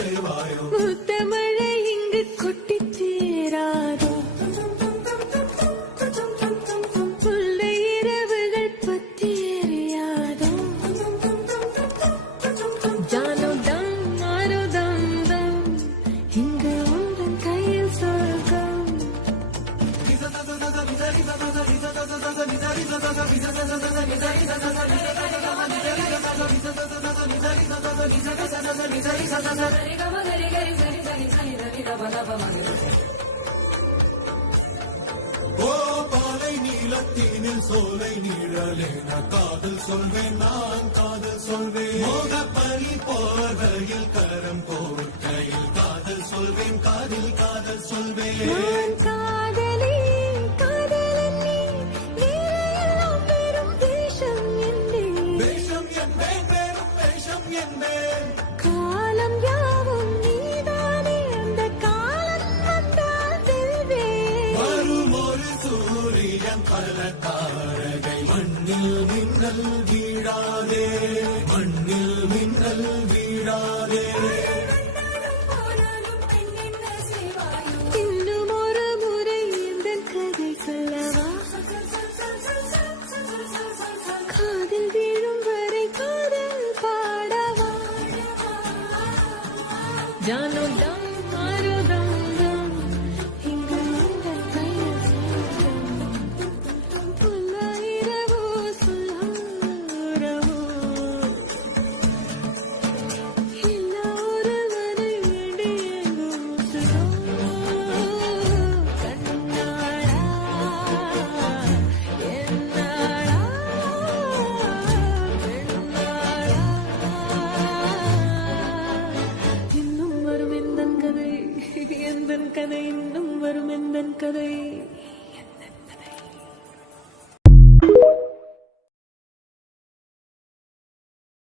సేవాయో ఉత్తమ ஓ பாலை நீளத்தினில் சோலை நீழலேன காதல் சொல்வேன் நான் காதல் சொல்வேன். மோக பனி போதையில் கரம் கோவில் கையில் காதல் சொல்வேன் காதில் காதல் சொல்வேன். மண்ணில் மின்னல் வீடாதே மண்ணில் மின்னல் வீடாதே இன்னும் ஒரு முறை இந்த கதை சொல்லவா? காதில் வீழும் வரை காதல் பாடவா? ஜானு டம் மாறு